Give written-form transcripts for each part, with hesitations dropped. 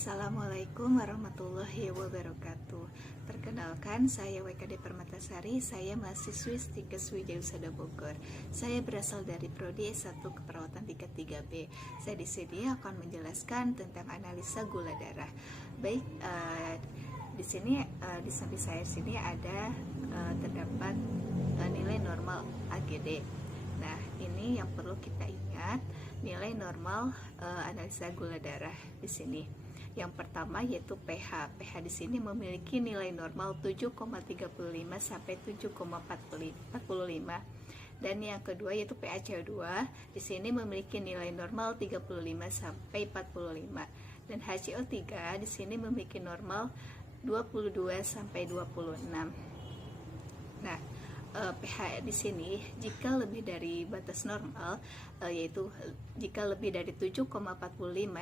Assalamualaikum warahmatullahi wabarakatuh. Perkenalkan, saya WKD Permatasari. Saya mahasiswi Stikes Wijausada Bogor. Saya berasal dari Prodi S1 Keperawatan tingkat 3B. Saya di sini akan menjelaskan tentang analisa gula darah. Baik, di sini di samping saya sini ada terdapat nilai normal AGD. Nah, ini yang perlu kita ingat, nilai normal analisa gula darah di sini. Yang pertama yaitu pH. pH di sini memiliki nilai normal 7,35 sampai 7,45. Dan yang kedua yaitu pHCO2. Di sini memiliki nilai normal 35 sampai 45. Dan HCO3 di sini memiliki normal 22 sampai 26. Nah, pH di sini jika lebih dari batas normal, yaitu jika lebih dari 7,45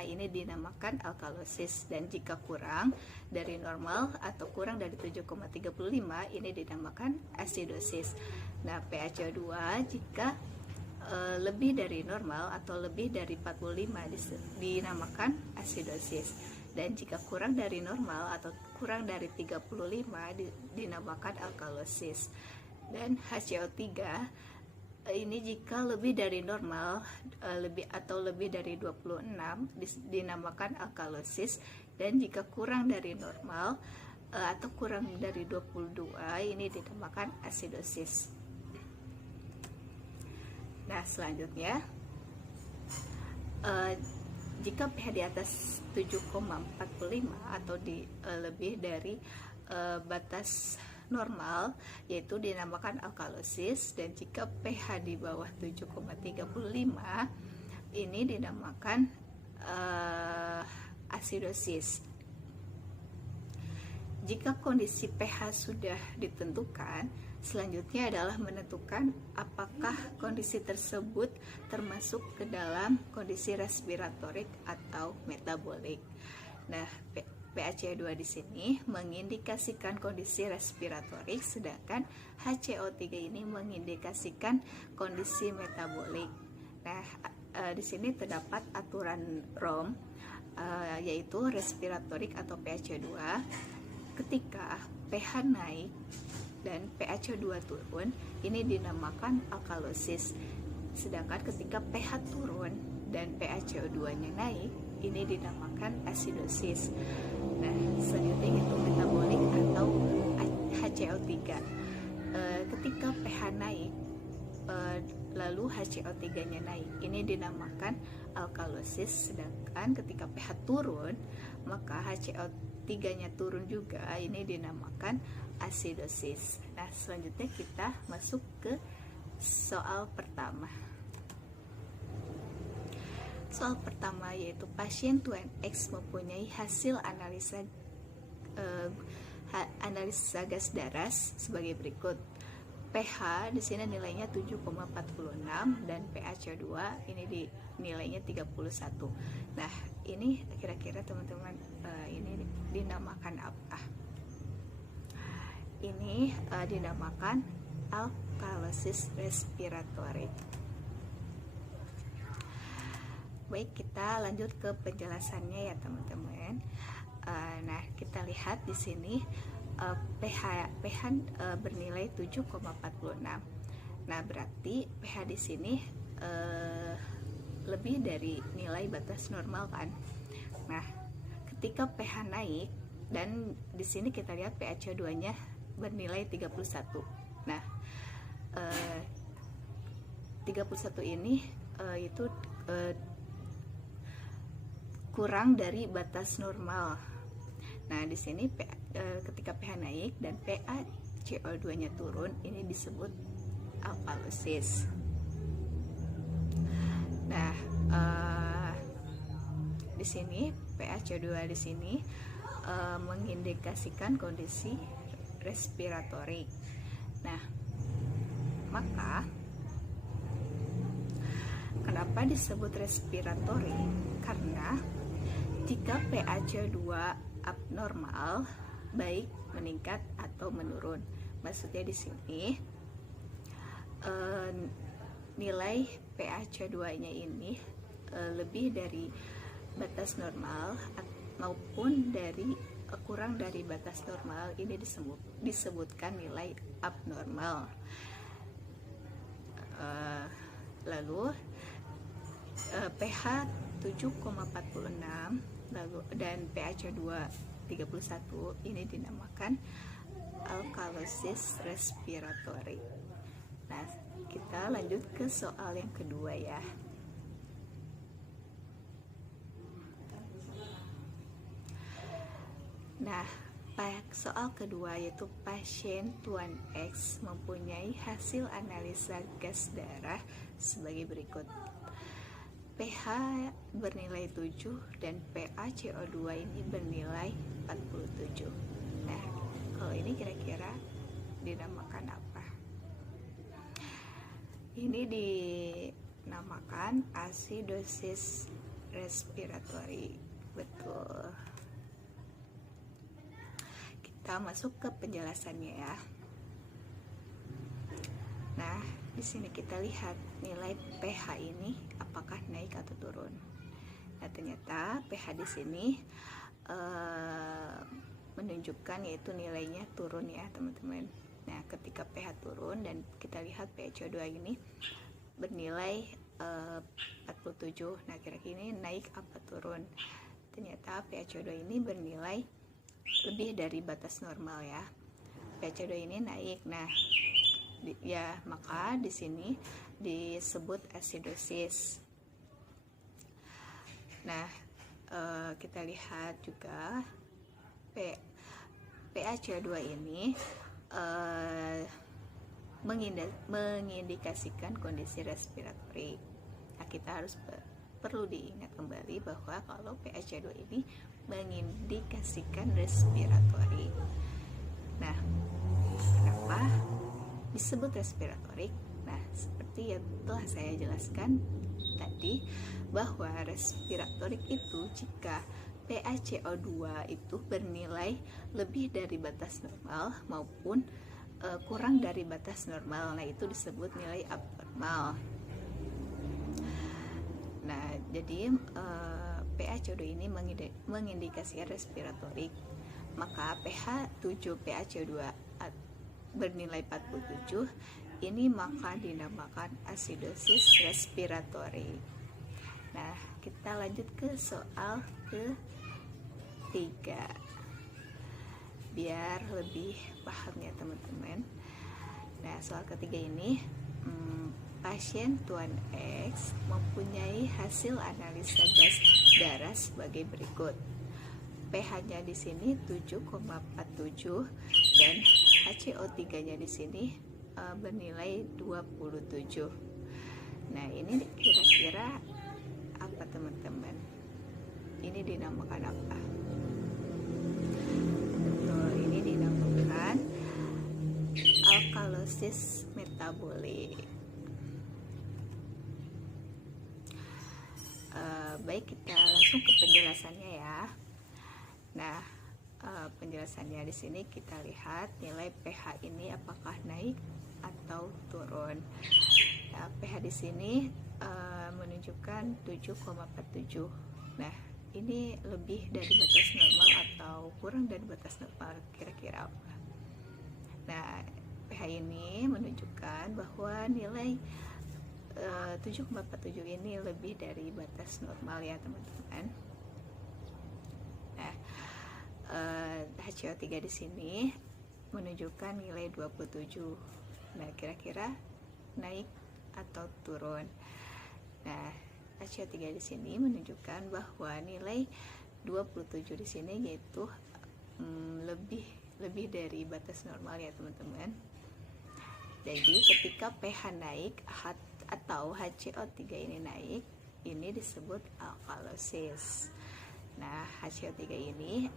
ini dinamakan alkalosis, dan jika kurang dari normal atau kurang dari 7,35 ini dinamakan asidosis. Nah, pHCO2 jika lebih dari normal atau lebih dari 45 dinamakan asidosis, dan jika kurang dari normal atau kurang dari 35 dinamakan alkalosis. Dan HCO3 ini jika lebih dari normal lebih dari 26 dinamakan alkalosis, dan jika kurang dari normal atau kurang dari 22 ini dinamakan asidosis. Nah, selanjutnya jika pH di atas 7,45 atau lebih dari batas normal yaitu dinamakan alkalosis, dan jika pH di bawah 7,35 ini dinamakan asidosis. Jika kondisi pH sudah ditentukan, selanjutnya adalah menentukan apakah kondisi tersebut termasuk ke dalam kondisi respiratorik atau metabolik. Nah, pHCO2 di sini mengindikasikan kondisi respiratorik, sedangkan HCO3 ini mengindikasikan kondisi metabolik. Nah, di sini terdapat aturan ROM, yaitu respiratorik atau pHCO2. Ketika pH naik dan pHCO2 turun, ini dinamakan alkalosis. Sedangkan ketika pH turun dan pHCO2-nya naik, ini dinamakan asidosis. Nah, selanjutnya itu metabolik atau HCO3. Ketika pH naik lalu HCO3-nya naik, ini dinamakan alkalosis. Sedangkan ketika pH turun maka HCO3-nya turun juga, ini dinamakan asidosis. Nah, selanjutnya kita masuk ke soal pertama. Soal pertama yaitu pasien tuan X mempunyai hasil analisa gas darah sebagai berikut. pH di sini nilainya 7,46 dan pHCO2 ini nilainya 31. Nah, ini kira-kira teman-teman ini dinamakan apa? Ini dinamakan alkalosis respiratorik. Baik, kita lanjut ke penjelasannya ya teman-teman. Nah, kita lihat di sini pH bernilai 7,46. Nah, berarti pH di sini lebih dari nilai batas normal kan. Nah, ketika pH naik, dan di sini kita lihat pHCO2-nya bernilai 31. Nah, 31 ini itu kurang dari batas normal. Nah, di sini ketika pH naik dan pHCO2-nya turun, ini disebut alkalosis. Nah, di sini pHCO2 di sini mengindikasikan kondisi respiratorik. Nah, maka kenapa disebut respiratorik? Karena jika pHCO2 abnormal, baik meningkat atau menurun. Maksudnya di sini nilai pHCO2-nya ini lebih dari batas normal maupun kurang dari batas normal, ini disebutkan nilai abnormal. Lalu pH 7,46 lalu dan pH 2,31 ini dinamakan alkalosis respiratory. Nah, kita lanjut ke soal yang kedua ya. Nah, soal kedua yaitu pasien Tuan X mempunyai hasil analisa gas darah sebagai berikut. pH bernilai 7 dan PaCO2 ini bernilai 47. Nah, kalau ini kira-kira dinamakan apa? Ini dinamakan asidosis respiratory. Betul. Kita masuk ke penjelasannya ya. Nah, di sini kita lihat nilai pH ini apakah naik atau turun. Nah, ternyata pH di sini menunjukkan yaitu nilainya turun ya, teman-teman. Nah, ketika pH turun dan kita lihat pH2 ini bernilai 47. Nah, kira-kira ini naik apa turun? Ternyata pH2 ini bernilai lebih dari batas normal ya. pH2 ini naik. Nah, ya maka di sini disebut asidosis. Nah, kita lihat juga PaCO2 ini mengindikasikan kondisi respiratori. Nah, kita harus perlu diingat kembali bahwa kalau PaCO2 ini mengindikasikan respiratori. Nah, kenapa disebut respiratorik? Nah, seperti yang telah saya jelaskan tadi, bahwa respiratorik itu jika PaCO2 itu bernilai lebih dari batas normal maupun kurang dari batas normal. Nah, itu disebut nilai abnormal. Nah, jadi PaCO2 ini mengindikasikan respiratorik. Maka pH 7 PaCO2 bernilai 47 ini maka dinamakan asidosis respiratori. Nah, kita lanjut ke soal ketiga biar lebih paham ya teman-teman. Nah, soal ketiga ini pasien Tuan X mempunyai hasil analisa gas darah sebagai berikut. pH-nya di sini 7,47 dan HCO3-nya di sini bernilai 27. Nah, ini kira-kira apa teman-teman? Ini dinamakan apa? Betul, ini dinamakan alkalosis metabolik. Baik, kita langsung ke penjelasannya ya. Nah, penjelasannya di sini kita lihat nilai pH ini apakah naik atau turun. Nah, pH di sini menunjukkan 7,47. Nah, ini lebih dari batas normal atau kurang dari batas normal, kira-kira apa? Nah, pH ini menunjukkan bahwa nilai 7,47 ini lebih dari batas normal ya teman-teman. Nah, HCO3 di sini menunjukkan nilai 27. Nah, kira-kira naik atau turun. Nah, HCO3 di sini menunjukkan bahwa nilai 27 di sini yaitu lebih dari batas normal ya teman-teman. Jadi ketika pH naik atau HCO3 ini naik, ini disebut alkalosis. Nah, HCO3 ini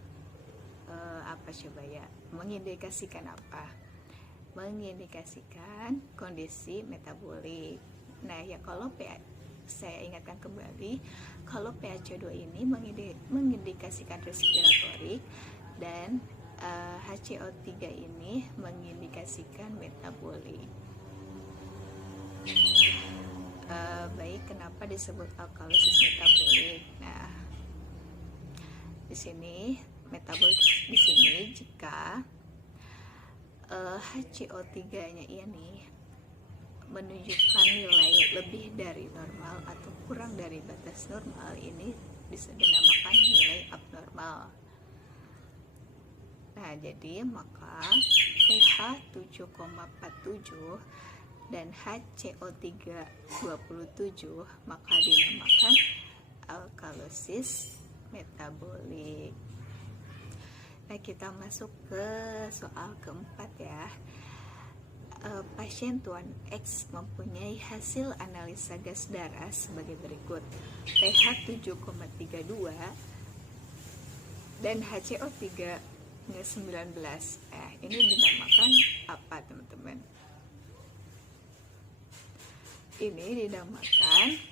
apa coba ya? Mengindikasikan apa? Mengindikasikan kondisi metabolik. Nah, ya kalau saya ingatkan kembali, kalau PaCO2 ini mengindikasikan respiratorik dan HCO3 ini mengindikasikan metabolik. Baik, kenapa disebut alkalosis metabolik? Nah, di sini metabolik di sini jika HCO3-nya ini menunjukkan nilai lebih dari normal atau kurang dari batas normal, ini bisa dinamakan nilai abnormal. Nah, jadi maka pH 7,47 dan HCO3 27 maka dinamakan alkalosis metabolik. Nah, kita masuk ke soal keempat ya. Pasien Tuan X mempunyai hasil analisa gas darah sebagai berikut: pH 7,32 dan HCO3 nya 19. Ini dinamakan apa, teman-teman? Ini dinamakan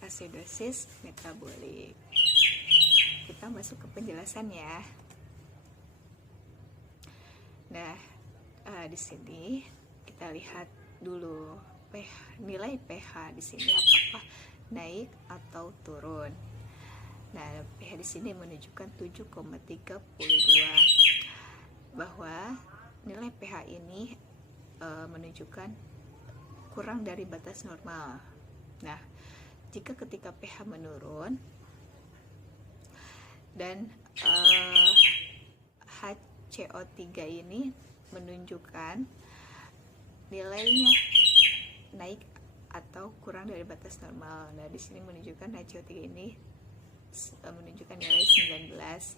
asidosis metabolik. Kita masuk ke penjelasan ya. Nah, di sini kita lihat dulu nilai pH di sini apakah naik atau turun. Nah, pH di sini menunjukkan 7,32, bahwa nilai pH ini menunjukkan kurang dari batas normal. Nah, jika ketika pH menurun dan HCO3 ini menunjukkan nilainya naik atau kurang dari batas normal. Nah, di sini menunjukkan HCO3 ini menunjukkan nilai 19.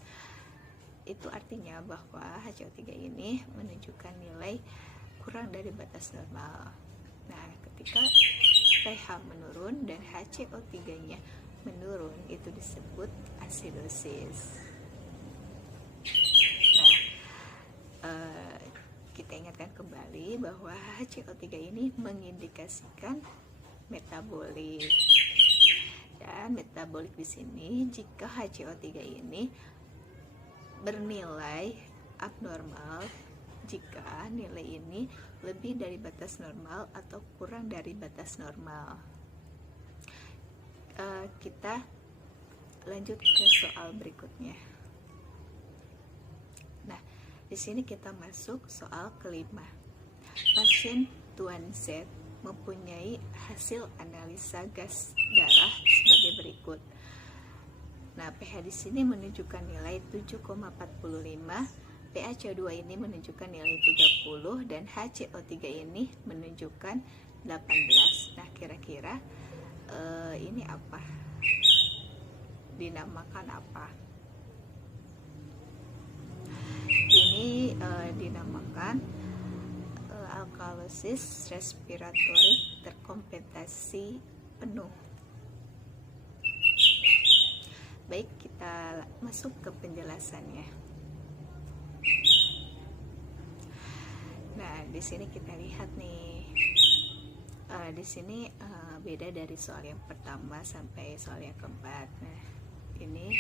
Itu artinya bahwa HCO3 ini menunjukkan nilai kurang dari batas normal. Nah, ketika pH menurun dan HCO3-nya menurun, itu disebut asidosis. Nah, kita ingatkan kembali bahwa HCO3 ini mengindikasikan metabolik. Dan metabolik di sini jika HCO3 ini bernilai abnormal jika nilai ini lebih dari batas normal atau kurang dari batas normal. Kita lanjut ke soal berikutnya. Nah, di sini kita masuk soal kelima. Pasien Tuan Z mempunyai hasil analisa gas darah sebagai berikut. Nah, pH di sini menunjukkan nilai 7,45, PaCO2 ini menunjukkan nilai 30 dan HCO3 ini menunjukkan 18. Nah, kira-kira ini apa? Dinamakan apa? Ini dinamakan alkalosis respiratorik terkompensasi penuh. Baik, kita masuk ke penjelasannya. Nah, di sini kita lihat nih. Di sini beda dari soal yang pertama sampai soal yang keempat. Nah, ini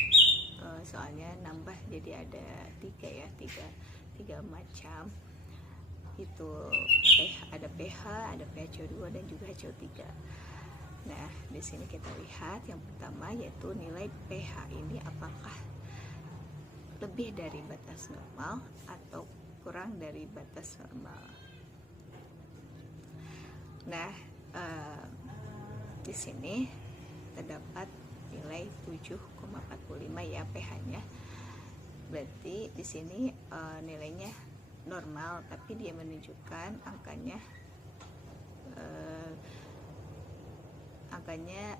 soalnya nambah jadi ada tiga macam. Itu ada pH, ada PaCO2 dan juga HCO3. Nah, di sini kita lihat yang pertama yaitu nilai pH ini apakah lebih dari batas normal atau kurang dari batas normal. Nah, di sini terdapat nilai 7,45 ya pH-nya. Berarti di sini nilainya normal, tapi dia menunjukkan angkanya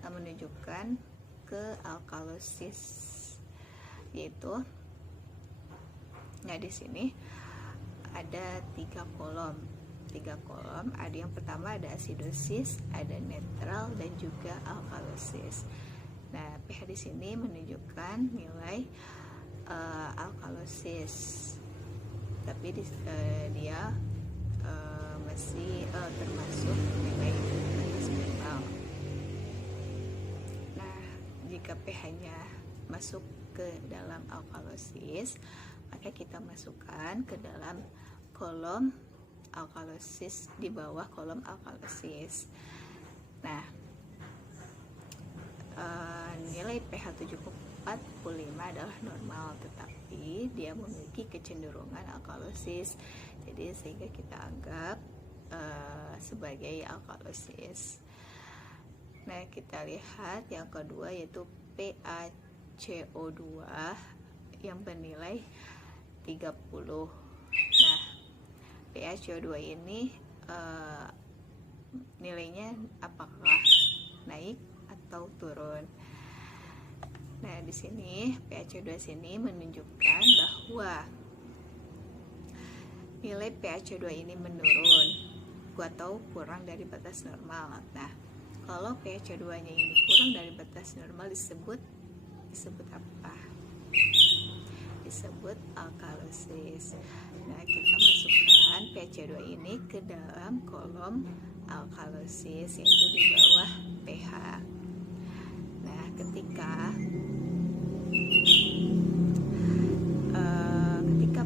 menunjukkan ke alkalosis, yaitu nah di sini ada tiga kolom. Ada yang pertama ada asidosis, ada netral dan juga alkalosis. Nah, pH di sini menunjukkan nilai alkalosis, tapi dia masih termasuk nilai batas normal. Nah, jika pH-nya masuk ke dalam alkalosis, maka kita masukkan ke dalam kolom alkalosis, di bawah kolom alkalosis. Nah, nilai pH 45 adalah normal, tetapi dia memiliki kecenderungan alkalosis. Jadi sehingga kita anggap sebagai alkalosis. Nah, kita lihat yang kedua yaitu PaCO2 yang bernilai 30. Nah, PaCO2 ini nilainya apakah naik atau turun? Nah, di sini PaCO2 sini menunjukkan bahwa nilai PaCO2 ini menurun atau kurang dari batas normal. Nah, kalau PaCO2-nya ini kurang dari batas normal disebut apa? Disebut alkalosis. Nah, kita masukkan PaCO2 ini ke dalam kolom alkalosis, yaitu di bawah pH. Nah, ketika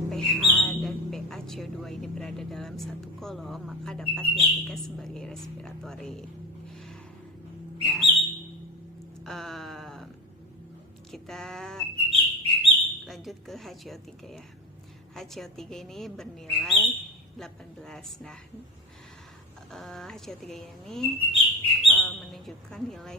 pH dan PaCO2 ini berada dalam satu kolom, maka dapat diartikan sebagai respiratorik. Nah, kita lanjut ke HCO3 ya. HCO3 ini bernilai 18. Nah, HCO3 ini menunjukkan nilai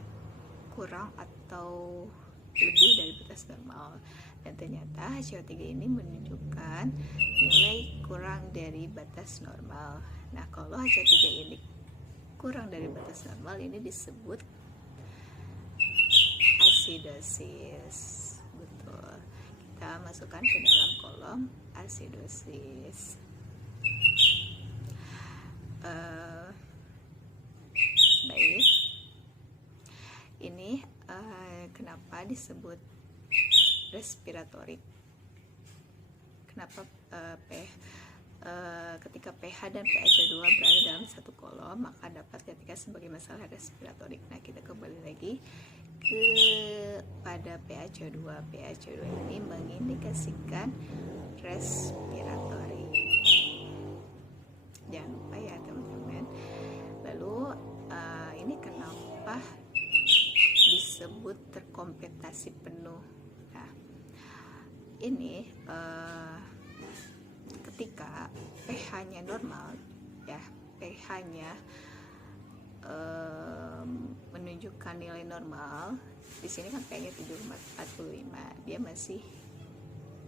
kurang atau lebih dari batas normal. Dan ternyata HCO3 ini menunjukkan nilai kurang dari batas normal. Nah, kalau HCO3 ini kurang dari batas normal, ini disebut asidosis. Betul. Kita masukkan ke dalam kolom asidosis. Baik. Ini kenapa disebut respiratorik? Kenapa ketika pH dan PaCO2 berada dalam satu kolom, maka dapat diartikan sebagai masalah respiratorik. Nah, kita kembali lagi kepada PaCO2. PaCO2 ini mengindikasikan respiratorik. Jangan lupa ya teman-teman. Lalu ini kenapa disebut terkompensasi penuh? Nah, ini ketika pH-nya normal ya, pH-nya menunjukkan nilai normal. Di sini kan pH-nya 7,45, dia masih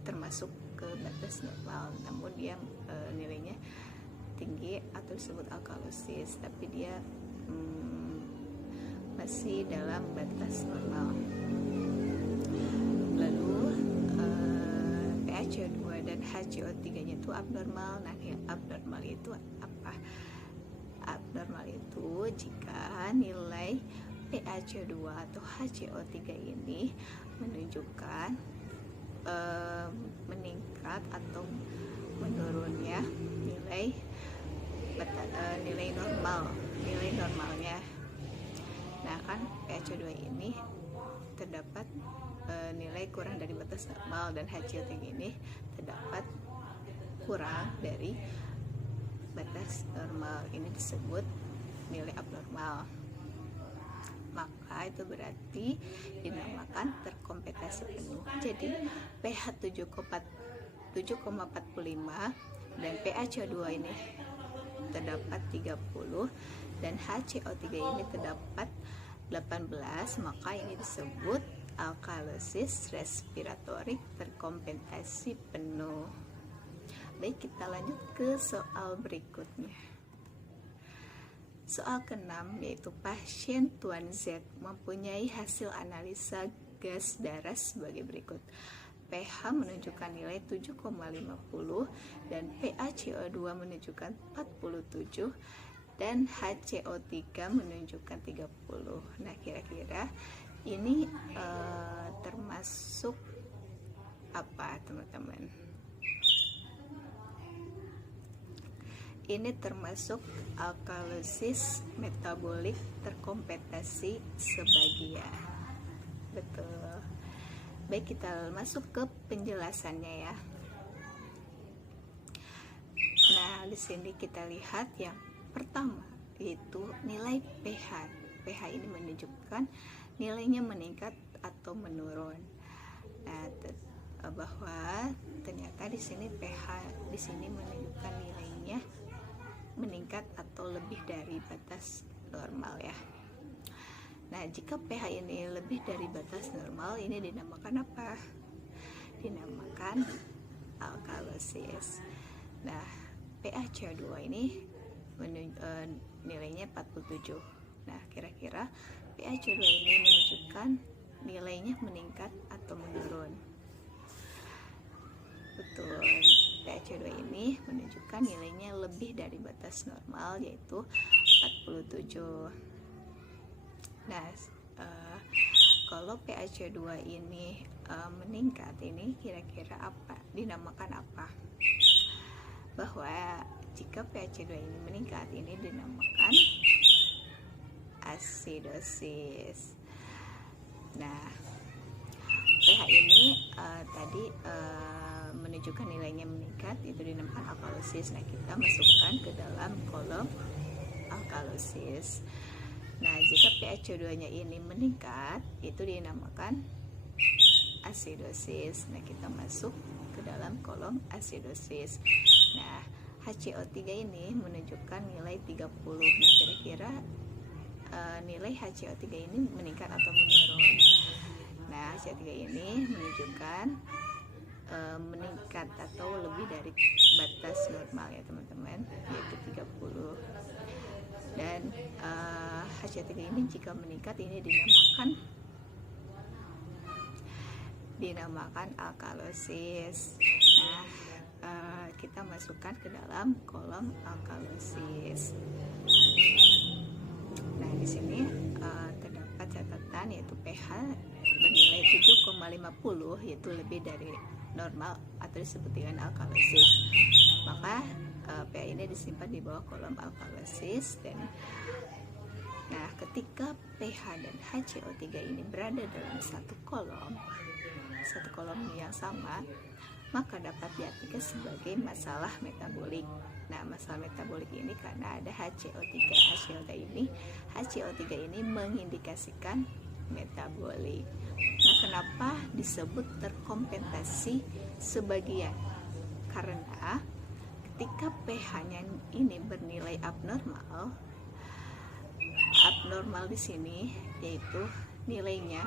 termasuk ke batas normal, namun dia nilainya tinggi atau disebut alkalosis, tapi dia masih dalam batas normal. Lalu PaCO2 dan HCO3-nya itu abnormal. Nah, yang abnormal itu apa? Abnormal itu jika nilai PaCO2 atau HCO3 ini menunjukkan meningkat atau menurunnya nilai normalnya. Nah, kan PaCO2 ini terdapat nilai kurang dari batas normal, dan HCO3 ini terdapat kurang dari batas normal. Ini disebut nilai abnormal. Maka itu berarti dinamakan terkompensasi penuh. Jadi pH 7,45 dan PaCO2 ini terdapat 30 dan HCO3 ini terdapat 18, maka ini disebut alkalosis respiratorik terkompensasi penuh. Baik, kita lanjut ke soal berikutnya. Soal ke-6, yaitu pasien Tuan Z mempunyai hasil analisa gas darah sebagai berikut. pH menunjukkan nilai 7,50 dan PaCO2 menunjukkan 47 dan HCO3 menunjukkan 30. Nah, kira-kira ini termasuk apa, teman-teman? Ini termasuk alkalosis metabolik terkompensasi sebagian. Betul. Baik, kita masuk ke penjelasannya ya. Nah, di sini kita lihat yang pertama yaitu nilai pH. pH ini menunjukkan nilainya meningkat atau menurun. Nah, bahwa ternyata di sini pH di sini menunjukkan nilainya meningkat atau lebih dari batas normal ya. Nah, jika pH ini lebih dari batas normal, ini dinamakan apa? Dinamakan alkalosis. Nah, pH CO2 ini nilainya 47. Nah, kira-kira pH CO2 ini menunjukkan nilainya meningkat atau menurun. Betul, pH CO2 ini menunjukkan nilainya lebih dari batas normal, yaitu 47. Nah, kalau pH CO2 ini meningkat, ini kira-kira apa? Dinamakan apa? Bahwa jika pH CO2 ini meningkat, ini dinamakan asidosis. Nah, pH ini tadi menunjukkan nilainya meningkat, itu dinamakan alkalosis. Nah, kita masukkan ke dalam kolom alkalosis. Nah, jika pH CO2-nya ini meningkat, itu dinamakan asidosis. Nah, kita masuk ke dalam kolom asidosis. Nah, HCO3 ini menunjukkan nilai 30. Nah, kira-kira nilai HCO3 ini meningkat atau menurun? Nah, HCO3 ini menunjukkan meningkat atau lebih dari batas normal ya teman-teman, yaitu 30. Dan HCO3 ini jika meningkat, ini dinamakan alkalosis. Nah, kita masukkan ke dalam kolom alkalosis. Nah, di sini terdapat catatan, yaitu pH bernilai 7,50, yaitu lebih dari normal atau disebut dengan alkalosis. Maka pH ini disimpan di bawah kolom alkalosis. Dan nah, ketika pH dan HCO3 ini berada dalam satu kolom yang sama, maka dapat diartikan sebagai masalah metabolik. Nah, masalah metabolik ini karena ada HCO3 ini mengindikasikan metabolik. Nah, kenapa disebut terkompensasi sebagian? Karena ketika pH-nya ini bernilai abnormal di sini, yaitu nilainya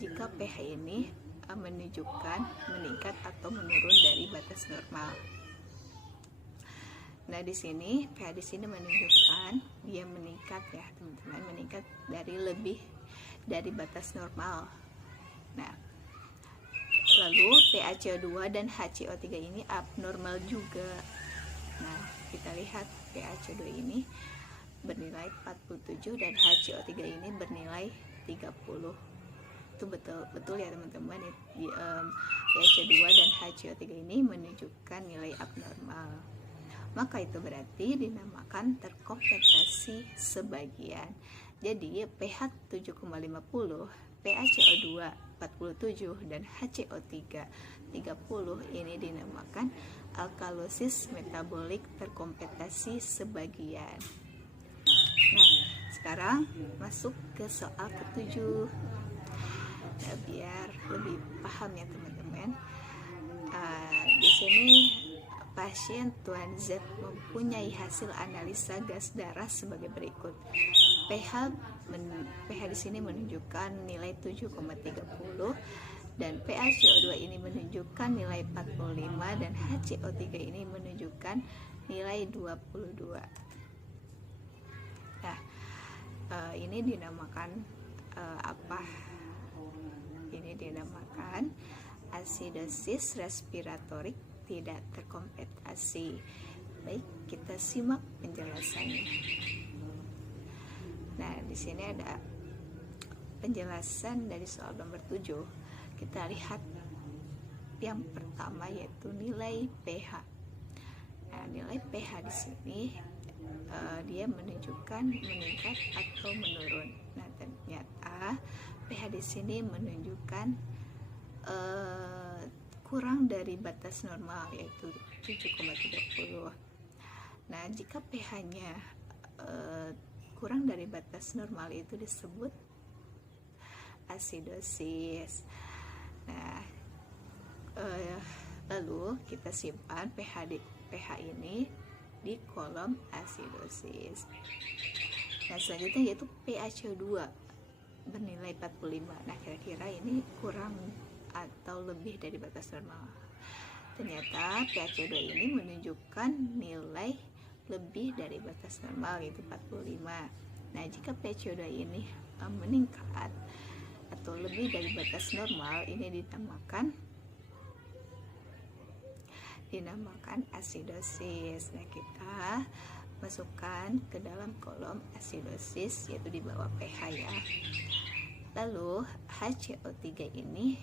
jika pH ini menunjukkan meningkat atau menurun dari batas normal. Nah, di sini pH di sini menunjukkan dia meningkat ya teman-teman, meningkat dari lebih dari batas normal. Nah, lalu pH CO2 dan HCO3 ini abnormal juga. Nah, kita lihat pH CO2 ini bernilai 47 dan HCO3 ini bernilai 30. Itu betul ya teman-teman. pH CO2 dan HCO3 ini menunjukkan nilai abnormal. Maka itu berarti dinamakan terkompensasi sebagian. Jadi pH 7,50, pH CO2 47 dan HCO3 30 ini dinamakan alkalosis metabolik terkompensasi sebagian. Nah, sekarang masuk ke soal ke-7. Nah, biar lebih paham ya teman-teman. Di sini pasien Tuan Z mempunyai hasil analisa gas darah sebagai berikut. pH di sini menunjukkan nilai 7,30 dan pH CO2 ini menunjukkan nilai 45 dan HCO3 ini menunjukkan nilai 22. Nah, ini dinamakan apa? Ini dinamakan asidosis respiratorik tidak terkompensasi. Baik, kita simak penjelasannya. Nah, di sini ada penjelasan dari soal nomor 7. Kita lihat yang pertama, yaitu nilai pH. Nah, nilai pH di sini dia menunjukkan meningkat atau menurun. Nah, ternyata pH di sini menunjukkan kurang dari batas normal, yaitu 7,30. Nah, jika pH-nya kurang dari batas normal, itu disebut asidosis. Nah, lalu kita simpan pH ini di kolom asidosis. Nah, selanjutnya yaitu pH2 bernilai 45. Nah, kira-kira ini kurang atau lebih dari batas normal. Ternyata pH2 ini menunjukkan nilai lebih dari batas normal, yaitu 45. Nah, jika pH2 ini meningkat atau lebih dari batas normal, ini dinamakan asidosis. Nah, kita masukkan ke dalam kolom asidosis, yaitu di bawah pH ya. Lalu HCO3 ini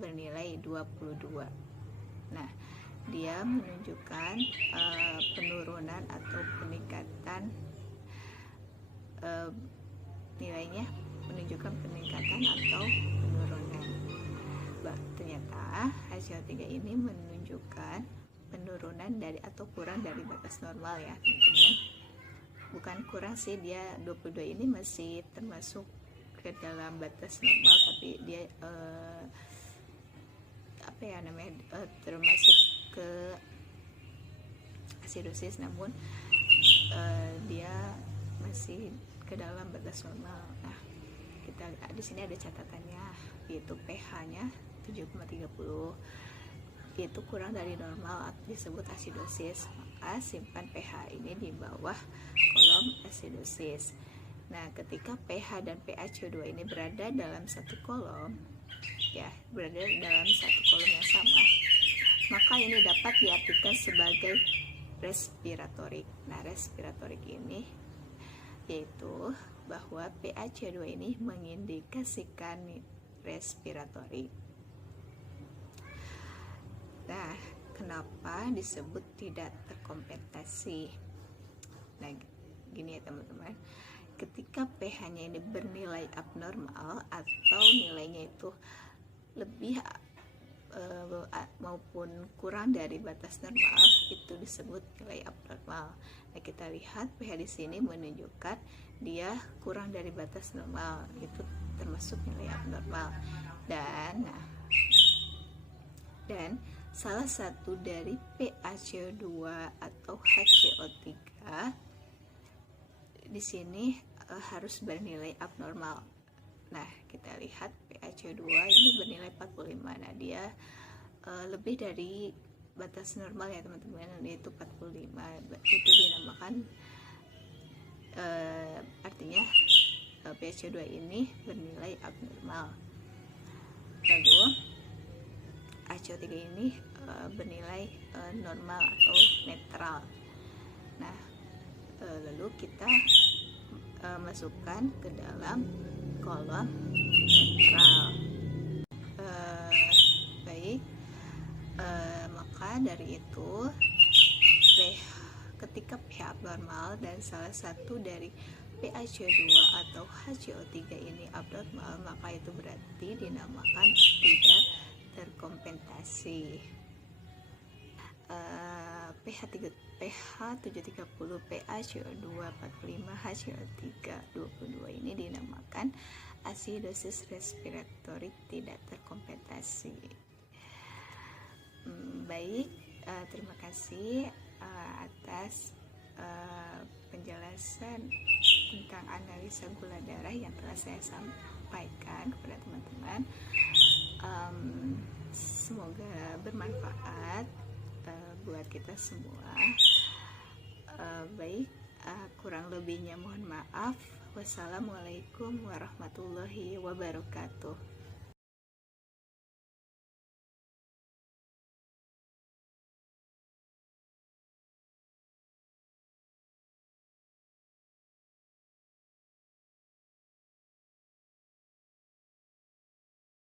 bernilai 22. Nah, dia menunjukkan penurunan atau peningkatan, nilainya menunjukkan peningkatan atau penurunan. Ternyata HCO3 ini menunjukkan penurunan dari atau kurang dari batas normal ya teman-teman. Bukan kurang sih, dia 22 ini masih termasuk ke dalam batas normal, tapi dia termasuk ke asidosis, namun dia masih ke dalam batas normal. Nah, kita di sini ada catatannya, yaitu pH-nya 7,30, itu kurang dari normal, disebut asidosis. Maka simpan pH ini di bawah kolom asidosis. Nah, ketika pH dan pH2 ini berada dalam satu kolom, ya, berada dalam satu kolom yang sama, maka ini dapat diartikan sebagai respiratorik. Nah, respiratorik ini yaitu bahwa pH2 ini mengindikasikan respiratorik. Nah, kenapa disebut tidak terkompensasi? Nah, gini ya teman-teman, ketika pH-nya ini bernilai abnormal atau nilainya itu lebih maupun kurang dari batas normal, itu disebut nilai abnormal. Nah, kita lihat pH di sini menunjukkan dia kurang dari batas normal, itu termasuk nilai abnormal. Dan salah satu dari PaCO2 atau HCO3 di sini harus bernilai abnormal. Nah, kita lihat PaCO2 ini bernilai 45. Nah, dia lebih dari batas normal ya teman-teman, yaitu 45. Itu dinamakan artinya PaCO2 ini bernilai abnormal. Lalu HCO3 ini bernilai normal atau netral. Nah, lalu kita masukkan ke dalam kolom netral. Baik, maka dari itu ketika pH abnormal dan salah satu dari PaCO2 atau HCO3 ini abnormal, maka itu berarti dinamakan tidak terkompensasi. pH 730, PaCO2 45, HCO3 22 ini dinamakan asidosis respiratorik tidak terkompensasi. Baik, terima kasih atas penjelasan tentang analisa gula darah yang telah saya sampaikan kepada teman-teman. Semoga bermanfaat buat kita semua. Baik, kurang lebihnya mohon maaf. Wassalamualaikum warahmatullahi wabarakatuh.